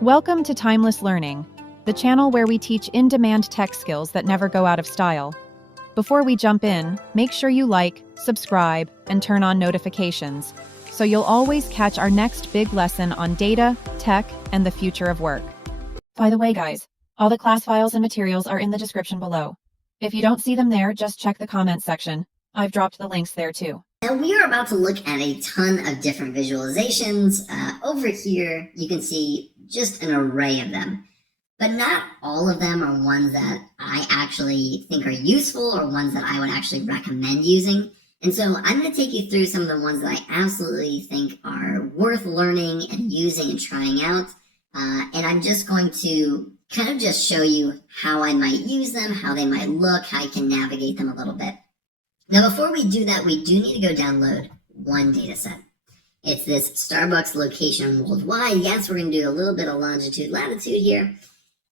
Welcome to Timeless Learning, the channel where we teach in-demand tech skills that never go out of style. Before we jump in, make sure you like, subscribe, and turn on notifications, so you'll always catch our next big lesson on data, tech, and the future of work. By the way, guys, all the class files and materials are in the description below. If you don't see them there, just check the comments section. I've dropped the links there too. Now we are about to look at a ton of different visualizations. Over here, you can see just an array of them, but not all of them are ones that I actually think are useful or ones that I would actually recommend using. And so I'm going to take you through some of the ones that I absolutely think are worth learning and using and trying out. And I'm just going to kind of just show you how I might use them, how they might look, how I can navigate them a little bit. Now, before we do that, we do need to go download one data set. It's this Starbucks location worldwide. Yes, we're going to do a little bit of longitude, latitude here.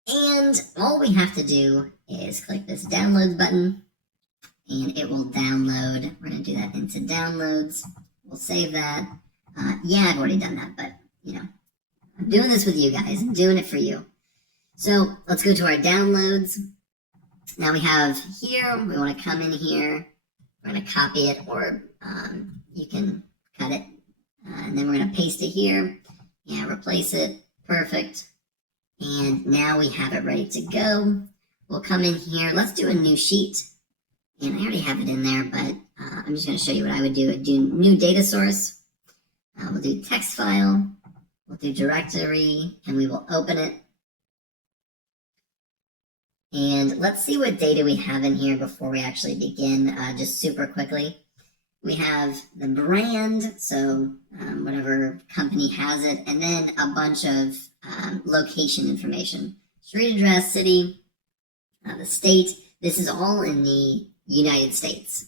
And all we have to do is click this downloads button and it will download. We're going to do that into downloads. We'll save that. Yeah, I've already done that, but I'm doing this with you guys. I'm doing it for you. So let's go to our downloads. Now we have here, we want to come in here. We're going to copy it, or you can cut it. And then we're going to paste it here. Yeah, replace it. Perfect. And now we have it ready to go. We'll come in here. Let's do a new sheet. And I already have it in there, but I'm just going to show you what I would do. I'd do new data source. We'll do text file. We'll do directory, and we will open it. And let's see what data we have in here before we actually begin, just super quickly. We have the brand, so whatever company has it, and then a bunch of location information. Street address, city, the state. This is all in the United States.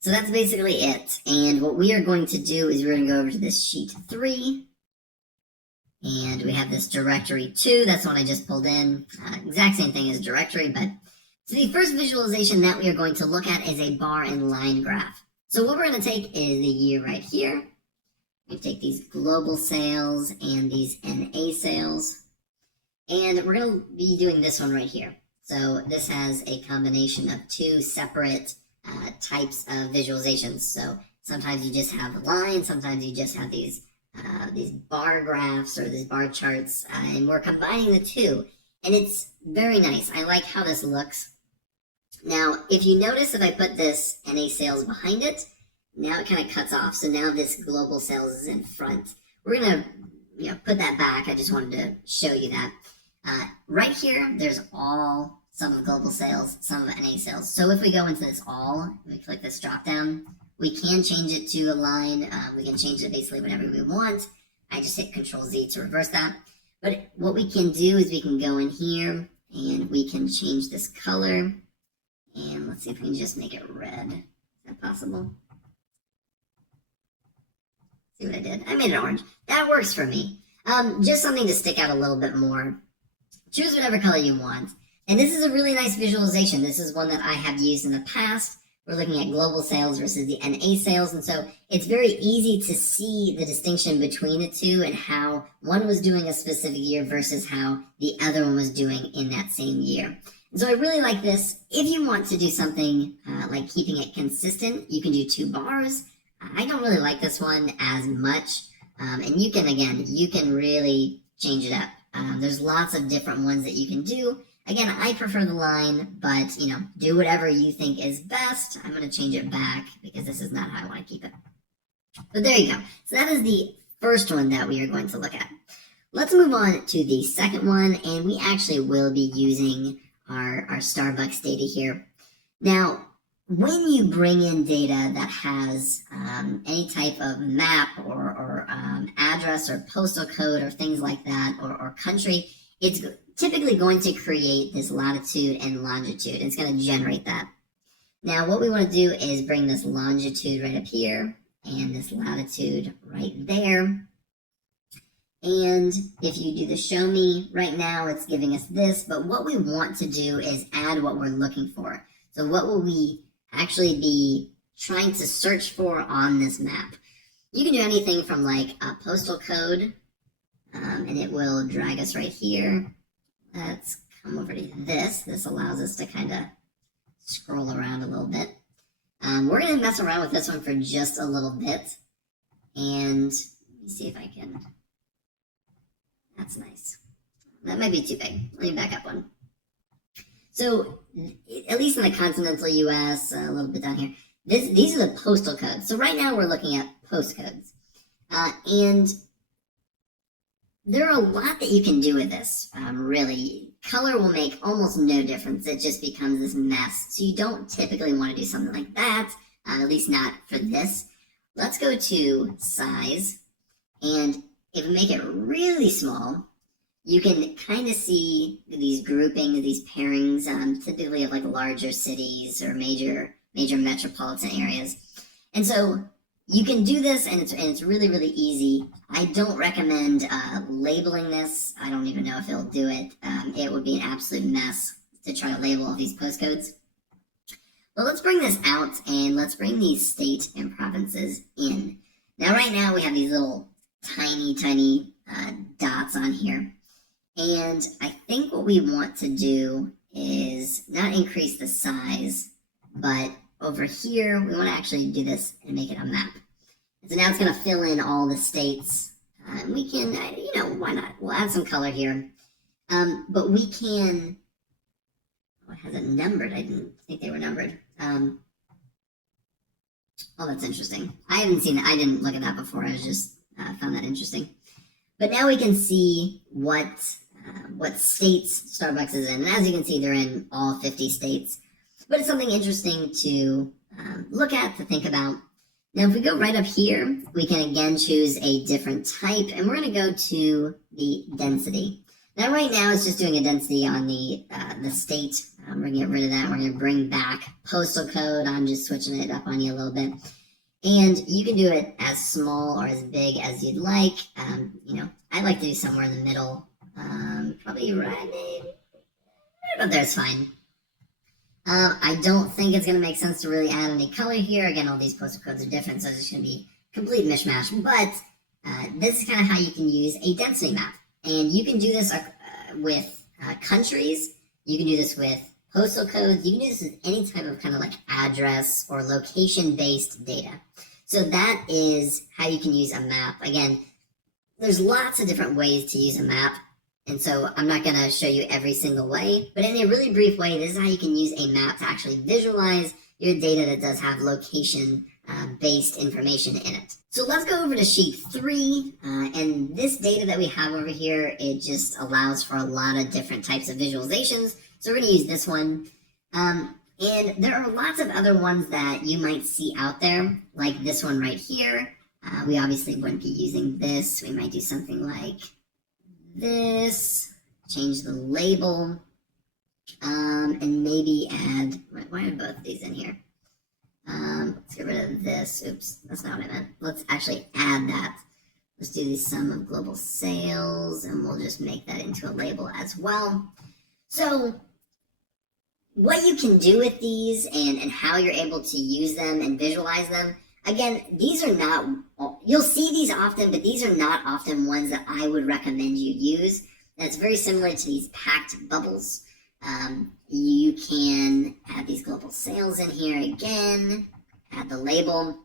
So that's basically it. And what we are going to do is we're going to go over to this sheet 3. And we have this directory 2. That's the one I just pulled in. Exact same thing as directory, but so the first visualization that we are going to look at is a bar and line graph. So what we're going to take is the year right here. We take these global sales and these NA sales, and we're going to be doing this one right here. So this has a combination of two separate types of visualizations. So sometimes you just have a line, sometimes you just have these bar graphs or these bar charts, and we're combining the two, and it's very nice. I like how this looks. Now, if you notice, if I put this NA sales behind it, now it kind of cuts off. So now this global sales is in front. We're gonna, put that back. I just wanted to show you that. Right here, there's all some of global sales, some of NA sales. So if we go into this all, we click this drop down. We can change it to a line. We can change it basically whenever we want. I just hit Control Z to reverse that. But what we can do is we can go in here and we can change this color. And let's see if we can just make it red. Is that possible? See what I did? I made it orange. That works for me. Just something to stick out a little bit more. Choose whatever color you want. And this is a really nice visualization. This is one that I have used in the past. We're looking at global sales versus the NA sales, and so it's very easy to see the distinction between the two and how one was doing a specific year versus how the other one was doing in that same year. And so I really like this. If you want to do something like keeping it consistent, you can do 2 bars. I don't really like this one as much, and you can really change it up. There's lots of different ones that you can do. Again, I prefer the line, but, do whatever you think is best. I'm going to change it back because this is not how I want to keep it. But there you go. So that is the first one that we are going to look at. Let's move on to the second one, and we actually will be using our Starbucks data here. Now, when you bring in data that has any type of map or address or postal code or things like that, or country, it's typically going to create this latitude and longitude. It's going to generate that. Now, what we want to do is bring this longitude right up here and this latitude right there. And if you do the show me right now, it's giving us this. But what we want to do is add what we're looking for. So what will we actually be trying to search for on this map? You can do anything from like a postal code. and it will drag us right here. Let's come over to this. This allows us to kind of scroll around a little bit. We're going to mess around with this one for just a little bit. And let me see if I can. That's nice. That might be too big. Let me back up one. So, at least in the continental US, a little bit down here, these are the postal codes. So right now we're looking at postcodes. And there are a lot that you can do with this, really. Color will make almost no difference. It just becomes this mess. So you don't typically want to do something like that, at least not for this. Let's go to size, and if we make it really small, you can kind of see these groupings, these pairings, typically of like larger cities or major metropolitan areas. And so you can do this, and it's really, really easy. I don't recommend labeling this. I don't even know if it'll do it. It would be an absolute mess to try to label all these postcodes. But let's bring this out, and let's bring these state and provinces in. Now, right now, we have these little tiny dots on here. And I think what we want to do is not increase the size, but over here, we want to actually do this and make it a map. So now it's going to fill in all the states. We can, why not? We'll add some color here. But we can, it has it numbered. I didn't think they were numbered. Oh, that's interesting. I haven't seen that. I didn't look at that before. I was just found that interesting. But now we can see what states Starbucks is in. And as you can see, they're in all 50 states. But it's something interesting to look at, to think about. Now, if we go right up here, we can again choose a different type, and we're going to go to the density. Now, right now, it's just doing a density on the state. We're going to get rid of that. We're going to bring back postal code. I'm just switching it up on you a little bit. And you can do it as small or as big as you'd like. I like to do somewhere in the middle. Probably right about there's fine. I don't think it's going to make sense to really add any color here. Again, all these postal codes are different, so it's just going to be complete mishmash. But this is kind of how you can use a density map. And you can do this with countries. You can do this with postal codes. You can do this with any type of kind of like address or location-based data. So that is how you can use a map. Again, there's lots of different ways to use a map. And so I'm not going to show you every single way, but in a really brief way, this is how you can use a map to actually visualize your data that does have location-based information in it. So let's go over to sheet 3, and this data that we have over here, it just allows for a lot of different types of visualizations. So we're going to use this one. And there are lots of other ones that you might see out there, like this one right here. We obviously wouldn't be using this. We might do something like this, change the label, and maybe add, why are both of these in here? Let's get rid of this. Oops, that's not what I meant. Let's actually add that. Let's do the sum of global sales, and we'll just make that into a label as well. So what you can do with these and how you're able to use them and visualize them, again, these are not, you'll see these often, but these are not often ones that I would recommend you use. That's very similar to these packed bubbles. You can add these global sales in here again, add the label.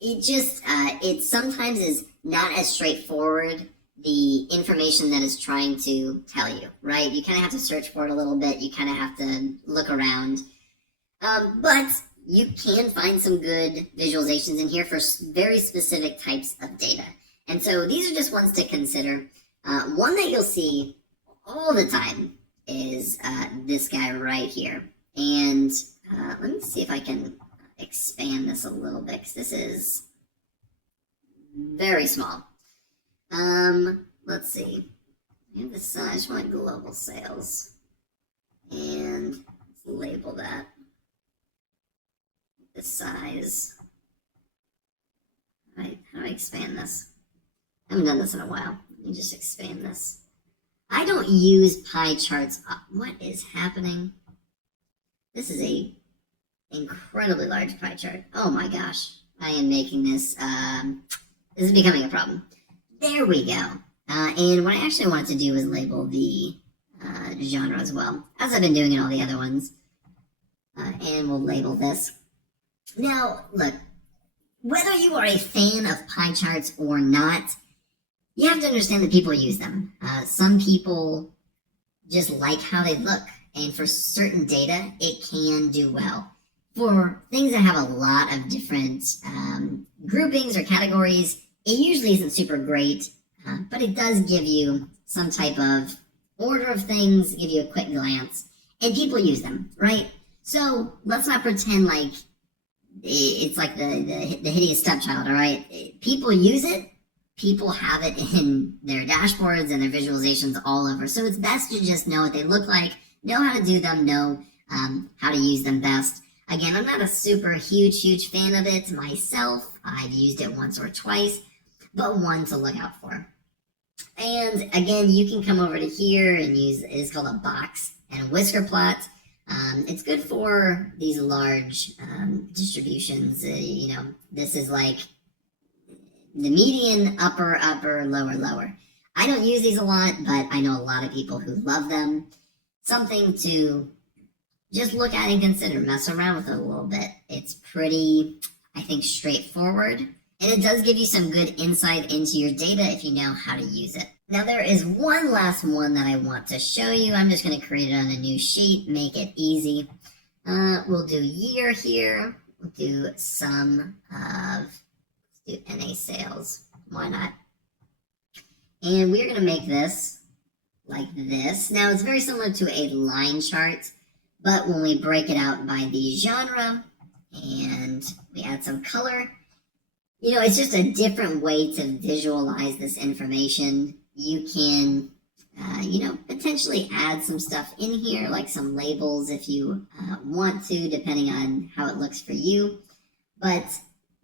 It just, it sometimes is not as straightforward, the information that it's trying to tell you, right? You kind of have to search for it a little bit. You kind of have to look around. But you can find some good visualizations in here for very specific types of data. And so these are just ones to consider. One that you'll see all the time is this guy right here. And let me see if I can expand this a little bit, because this is very small. Let's see. I have this, I just want global sales. And let's label that. The size. How do I expand this? I haven't done this in a while. Let me just expand this. I don't use pie charts. What is happening? This is a incredibly large pie chart. Oh my gosh. I am making this, this is becoming a problem. There we go. And what I actually wanted to do was label the genre as well, as I've been doing in all the other ones. And we'll label this. Now, look, whether you are a fan of pie charts or not, you have to understand that people use them. Some people just like how they look, and for certain data, it can do well. For things that have a lot of different groupings or categories, it usually isn't super great, but it does give you some type of order of things, give you a quick glance, and people use them, right? So let's not pretend like it's like the hideous stepchild, all right? People use it. People have it in their dashboards and their visualizations all over. So it's best to just know what they look like, know how to do them, know how to use them best. Again, I'm not a super huge fan of it myself. I've used it once or twice, but one to look out for. And again, you can come over to here and use, it's called a box and whisker plot. It's good for these large distributions. This is like the median, upper, lower. I don't use these a lot, but I know a lot of people who love them. Something to just look at and consider, mess around with it a little bit. It's pretty, I think, straightforward. And it does give you some good insight into your data if you know how to use it. Now there is one last one that I want to show you. I'm just going to create it on a new sheet, make it easy. We'll do year here. We'll do sum of, let's do NA sales. Why not? And we're going to make this like this. Now it's very similar to a line chart, but when we break it out by the genre and we add some color, it's just a different way to visualize this information. You can, potentially add some stuff in here, like some labels if you want to, depending on how it looks for you. But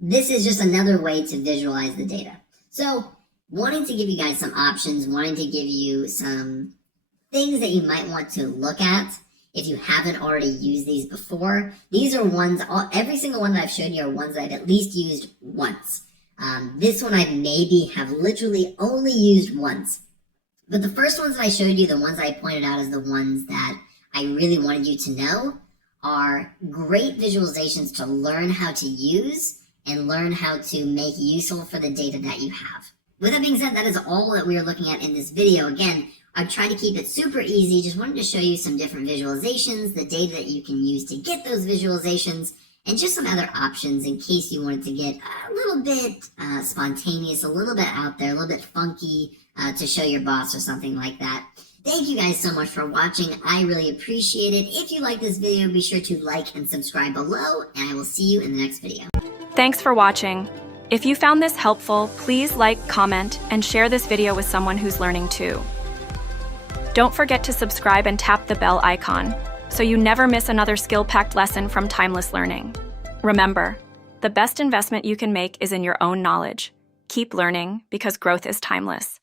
this is just another way to visualize the data. So wanting to give you guys some options, wanting to give you some things that you might want to look at if you haven't already used these before. These are ones, every single one that I've shown you are ones that I've at least used once. This one I maybe have literally only used once. But the first ones that I showed you, the ones I pointed out as the ones that I really wanted you to know, are great visualizations to learn how to use and learn how to make useful for the data that you have. With that being said, that is all that we are looking at in this video. Again, I've tried to keep it super easy. Just wanted to show you some different visualizations, the data that you can use to get those visualizations, and just some other options in case you wanted to get a little bit spontaneous, a little bit out there, a little bit funky to show your boss or something like that. Thank you guys so much for watching. I really appreciate it. If you like this video, be sure to like and subscribe below, and I will see you in the next video. Thanks for watching. If you found this helpful, please like, comment, and share this video with someone who's learning too. Don't forget to subscribe and tap the bell icon so you never miss another skill-packed lesson from Timeless Learning. Remember, the best investment you can make is in your own knowledge. Keep learning because growth is timeless.